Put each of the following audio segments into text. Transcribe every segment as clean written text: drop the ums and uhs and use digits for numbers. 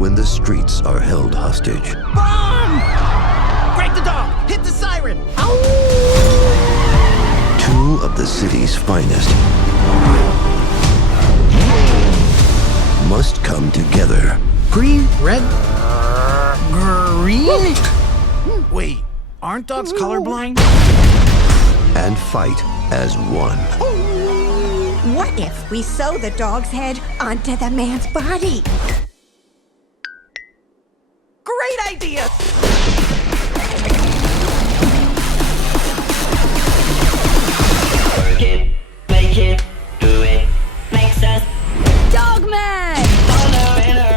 when the streets are held hostage. Bomb! Break the dog! Hit the siren! Two of the city's finest must come together Green, red, green? Wait, aren't dogs colorblind? and fight as one. What if we sew the dog's head onto the man's body? Great idea! Work it, make it, do it, makes us Dogman!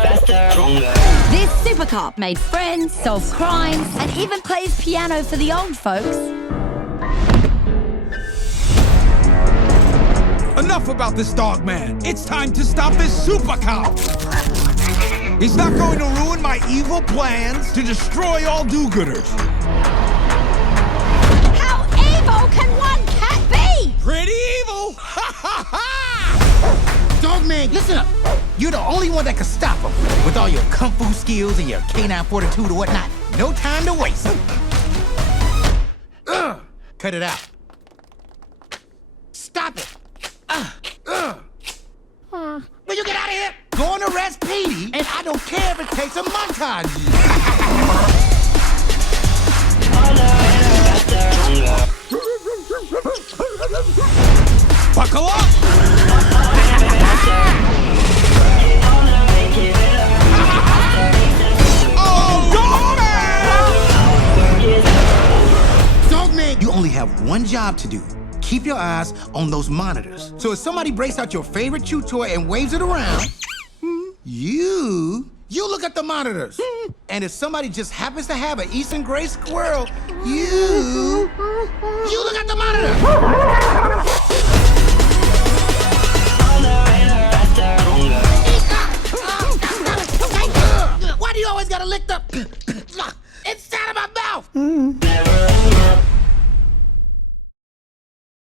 faster, stronger. This super cop made friends, solved crimes, and even plays piano for the old folks. Enough about this dog man. It's time to stop this super cop. He's not going to ruin my evil plans to destroy all do-gooders. How evil can one cat be? Pretty evil. Ha ha ha! Dogman, listen up. You're the only one that can stop him. With all your kung fu skills and your canine fortitude or whatnot. No time to waste. Cut it out. Stop it. Will you get out of here? Go and arrest Petey, and I don't care if it takes a montage. Buckle up. Oh, Dogman, you only have one job to do. Keep your eyes on those monitors. So if somebody breaks out your favorite chew toy and waves it around, you look at the monitors. And if somebody just happens to have an Eastern gray squirrel, you look at the monitor. Why do you always gotta lick the